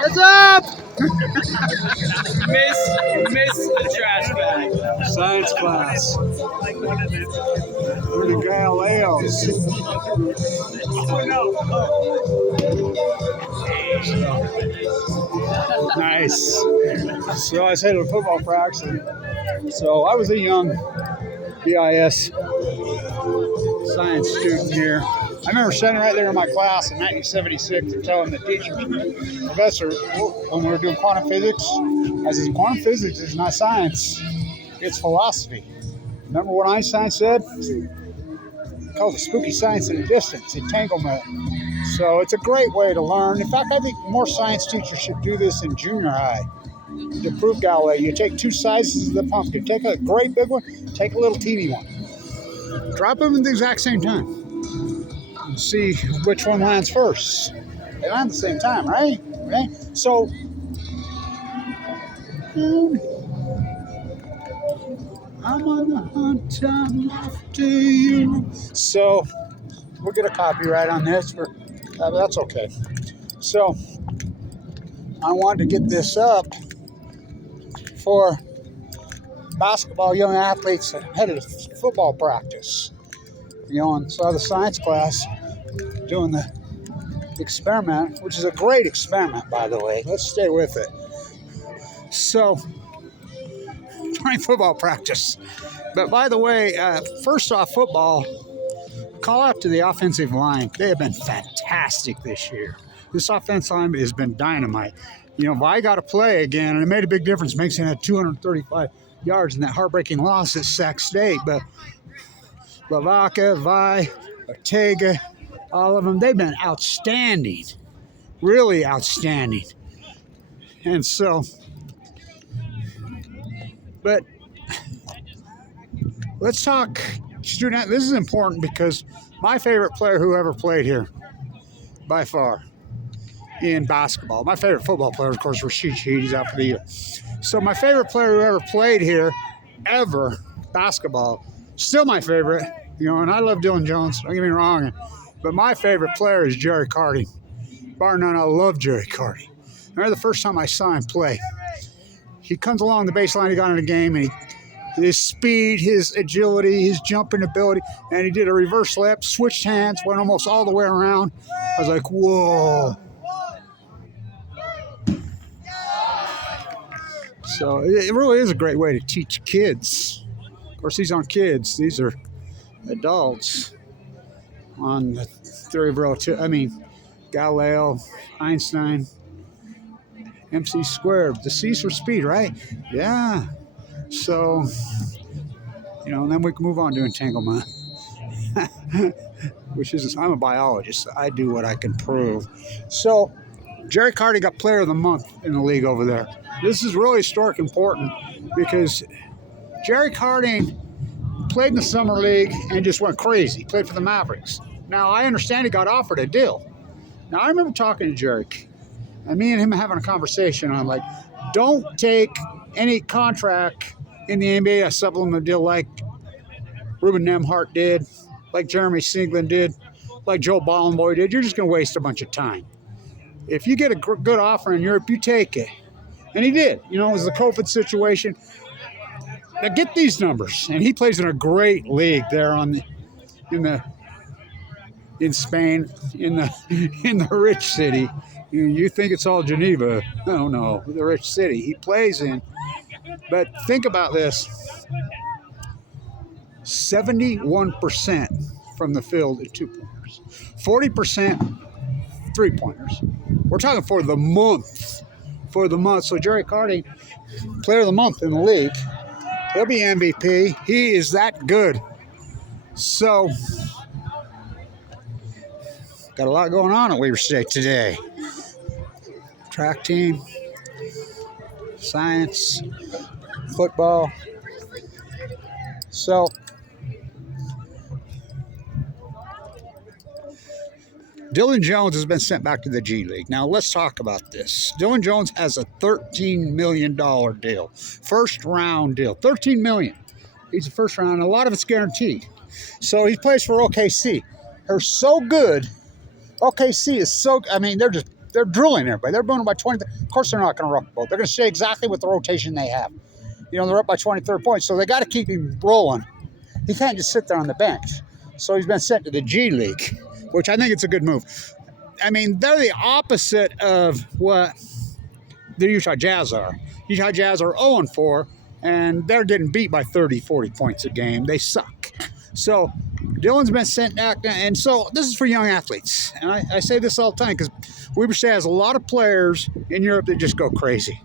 What's up? Miss the trash bag. Science class. We're the Galileos. Nice. So I was headed to football practice. So I was a young BIS science student here. I remember sitting right there in my class in 1976 and telling the teacher, professor, when we were doing quantum physics, I said, quantum physics is not science, it's philosophy. Remember what Einstein said? He called it spooky science at a distance, entanglement. So it's a great way to learn. In fact, I think more science teachers should do this in junior high to prove Galileo. You take two sizes of the pumpkin, take a great big one, take a little teeny one. Drop them at the exact same time and see which one lands first. They land at the same time, right? Okay? So, I'm on the hunt, I'm after you. So, we'll get a copyright on this, but that's okay. So, I wanted to get this up for basketball young athletes headed to football practice. You know, and saw the science class doing the experiment, which is a great experiment, by the way. Let's stay with it. So, during football practice. But by the way, first off, football, call out to the offensive line. They have been fantastic this year. This offensive line has been dynamite. You know, Vi got to play again, and it made a big difference. Mason had 235 yards in that heartbreaking loss at Sac State. But Lavaca, Vi, Ortega, all of them, they've been outstanding. Really outstanding. And so, but let's talk student. This is important because my favorite player who ever played here, by far, in basketball. My favorite football player, of course, Rashid Shaheed. He's out for the year. So my favorite player who ever played here, ever, basketball, still my favorite. You know, and I love Dillon Jones. Don't get me wrong. But my favorite player is Jerrick. Bar none, I love Jerrick. Remember the first time I saw him play? He comes along the baseline, he got in the game, and his speed, his agility, his jumping ability, and he did a reverse lap, switched hands, went almost all the way around. I was like, whoa. So it really is a great way to teach kids. Of course, these aren't kids. These are adults on the theory of relativity. I mean, Galileo, Einstein, MC squared. The C's for speed, right? Yeah. So, you know, and then we can move on to entanglement. Which is, I'm a biologist. So I do what I can prove. So, Jerrick got Player of the Month in the league over there. This is really historic important because Jerrick Harding played in the summer league and just went crazy. Played for the Mavericks. Now, I understand he got offered a deal. Now, I remember talking to Jerrick, and me and him having a conversation on, like, don't take any contract in the NBA, a supplement deal like Ruben Nemhart did, like Jeremy Singlin did, like Joe Ballenboy did. You're just going to waste a bunch of time. If you get a good offer in Europe, you take it. And he did. You know, it was the COVID situation. Now get these numbers. And he plays in a great league there in Spain, in the rich city. You think it's all Geneva. No, the rich city he plays in. But think about this. 71% from the field at 2-pointers. 40% 3-pointers. We're talking for the month. So Jerrick Harding, Player of the Month in the league. He'll be MVP. He is that good. So, got a lot going on at Weber State today. Track team, science, football. So, Dillon Jones has been sent back to the G League. Now, let's talk about this. Dillon Jones has a $13 million deal. First round deal. $13 million. He's a first round. A lot of it's guaranteed. So he plays for OKC. They're so good OKC is so, I mean, they're drilling everybody. They're winning by 20. Of course, they're not going to rock the boat. They're going to stay exactly with the rotation they have. You know, they're up by 23 points, so they got to keep him rolling. He can't just sit there on the bench. So he's been sent to the G League, which I think it's a good move. I mean, they're the opposite of what the Utah Jazz are. Utah Jazz are 0-4, and they're getting beat by 30, 40 points a game. They suck. So Dillon's been sent back, and so this is for young athletes. And I say this all the time because Weber State has a lot of players in Europe that just go crazy.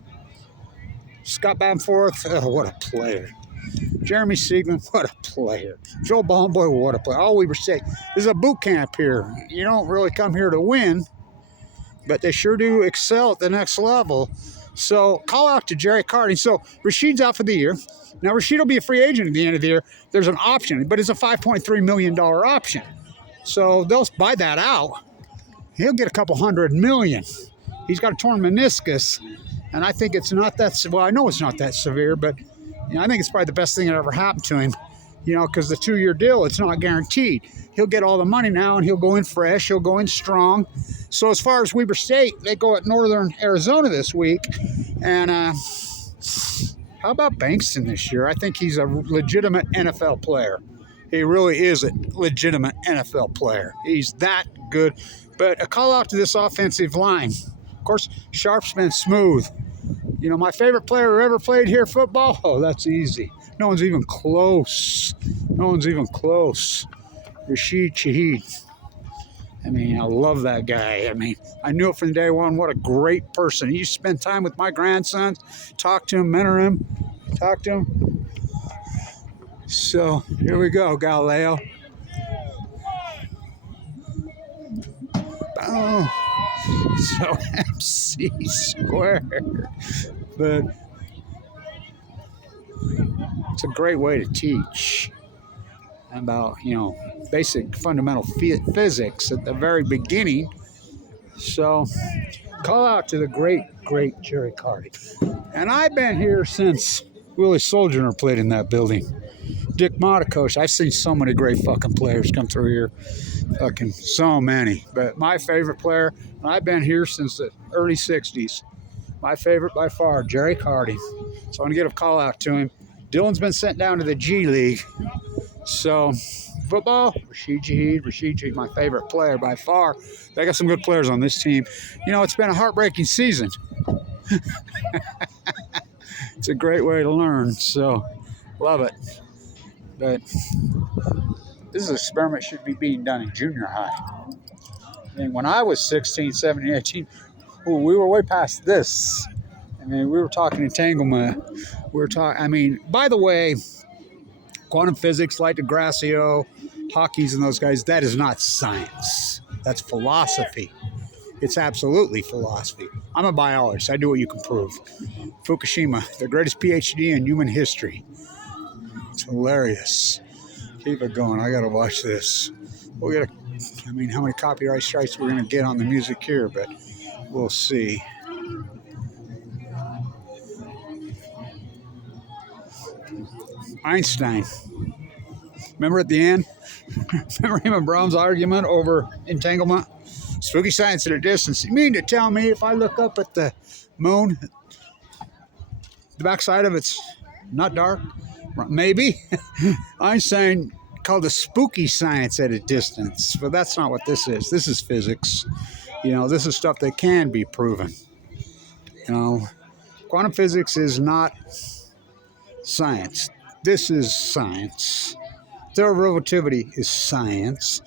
Scott Bamforth, oh, what a player. Jeremy Siegman, what a player. Joe Bomboy, what a player. All Weber State. This is a boot camp here. You don't really come here to win, but they sure do excel at the next level. So call out to Jerrick Harding. So Rashid's out for the year. Now Rashid will be a free agent at the end of the year. There's an option, but it's a $5.3 million option. So they'll buy that out. He'll get a couple $100 million. He's got a torn meniscus, and I think it's not that, well, I know it's not that severe, but you know, I think it's probably the best thing that ever happened to him, you know, because the 2-year deal, it's not guaranteed. He'll get all the money now, and he'll go in fresh. He'll go in strong. So as far as Weber State, they go at Northern Arizona this week. And how about Bankston this year? I think he's a legitimate NFL player. He really is a legitimate NFL player. He's that good. But a call out to this offensive line. Of course, Sharp's been smooth. You know, my favorite player who ever played here football? Oh, that's easy. No one's even close. No one's even close. Rashid Shaheed. I mean, I love that guy. I mean, I knew it from day one. What a great person. He used to spend time with my grandsons, talk to him, mentor him, talk to him. So, here we go, Galileo. Boom. So, MC squared. But it's a great way to teach about, you know, basic fundamental physics at the very beginning. So call out to the great Jerrick Harding. And I've been here since Willie Sojourner played in that building. Dick Motta coach. I've seen so many great fucking players come through here. Fucking so many. But my favorite player, and I've been here since the early 60s. My favorite by far, Jerrick Harding. So I'm going to get a call out to him. Dillon's been sent down to the G League. So, football, Rashid Shaheed, my favorite player by far. They got some good players on this team. You know, it's been a heartbreaking season. It's a great way to learn, so love it. But this is an experiment should be being done in junior high. I mean, when I was 16, 17, 18, we were way past this. I mean, we were talking entanglement. We were talking, I mean, by the way, quantum physics, like DeGracio, Hawkins and those guys, that is not science. That's philosophy. It's absolutely philosophy. I'm a biologist. I do what you can prove. Fukushima, the greatest PhD in human history. It's hilarious. Keep it going. I got to watch this. We'll get I mean, how many copyright strikes we're going to get on the music here, but we'll see. Einstein. Remember at the end? Remember him and Brown's argument over entanglement? Spooky science at a distance. You mean to tell me if I look up at the moon, the backside of it's not dark? Maybe. Einstein called it spooky science at a distance, but that's not what this is. This is physics. You know, this is stuff that can be proven. You know, quantum physics is not science. This is science. Theory of relativity is science.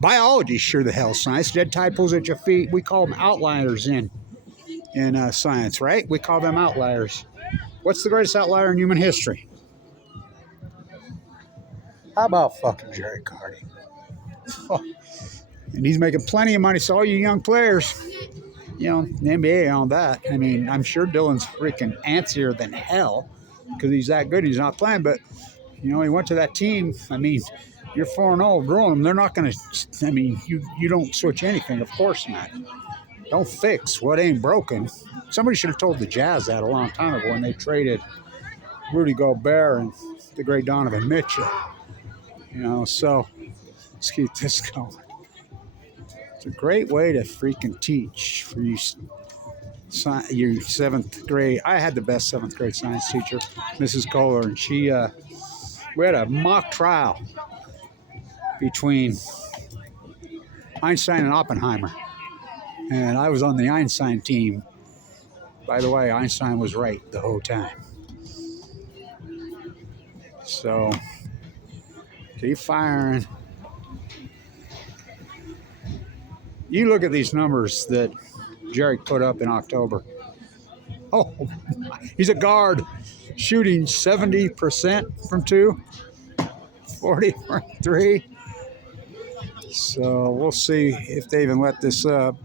Biology, sure the hell science. Dead typos at your feet. We call them outliers in science, right? We call them outliers. What's the greatest outlier in human history? How about fucking Jerrick Harding? Oh, and he's making plenty of money. So all you young players, you know, the NBA on that. I mean, I'm sure Dillon's freaking antsier than hell because he's that good. He's not playing, but you know, he went to that team. I mean, you're 4-0, growing them. They're not going to. I mean, you don't switch anything. Of course not. Don't fix what ain't broken. Somebody should have told the Jazz that a long time ago when they traded Rudy Gobert and the great Donovan Mitchell. You know, so let's keep this going. It's a great way to freaking teach for you, your seventh grade. I had the best seventh grade science teacher, Mrs. Kohler, and we had a mock trial between Einstein and Oppenheimer. And I was on the Einstein team. By the way, Einstein was right the whole time. So, keep firing. You look at these numbers that Jerrick put up in October. Oh, he's a guard, shooting 70% from 2, 40 from 3. So we'll see if they even let this up.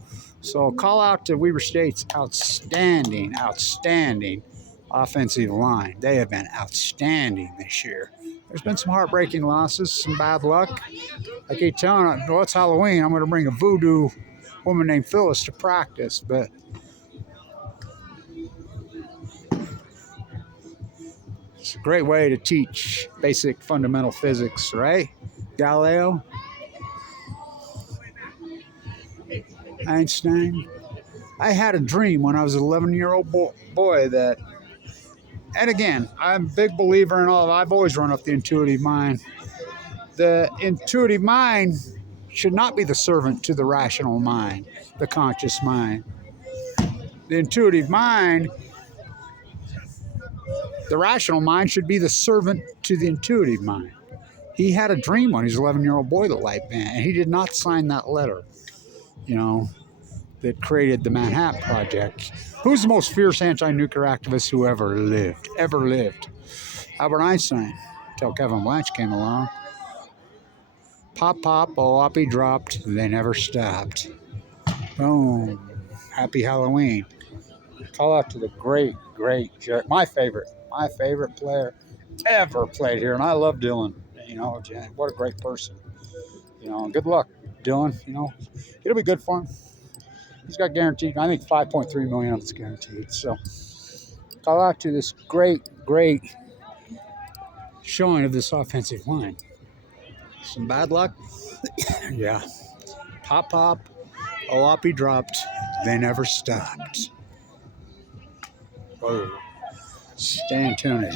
So call out to Weber State's outstanding offensive line. They have been outstanding this year. There's been some heartbreaking losses, some bad luck. I keep telling them, well, it's Halloween. I'm going to bring a voodoo woman named Phyllis to practice, but it's a great way to teach basic fundamental physics, right? Galileo, Einstein. I had a dream when I was an 11-year-old boy that, and again, I'm a big believer in all. I've always run up the intuitive mind. The intuitive mind should not be the servant to the rational mind, the conscious mind. The intuitive mind, the rational mind should be the servant to the intuitive mind. He had a dream when he was an 11-year-old boy that light bent, and he did not sign that letter, that created the Manhattan Project. Who's the most fierce anti-nuclear activist who ever lived? Albert Einstein, until Kevin Blanch came along. Pop, pop, oppie dropped, they never stopped. Boom. Happy Halloween. Call out to the great Jerrick, my favorite player ever played here, and I love Dillon. What a great person. Good luck, Dillon. It'll be good for him. He's got guaranteed, I think $5.3 million of it's guaranteed. So call out to this great showing of this offensive line. Some bad luck? Yeah. Pop, pop, oppie dropped, they never stopped. Whoa. Stay tuned.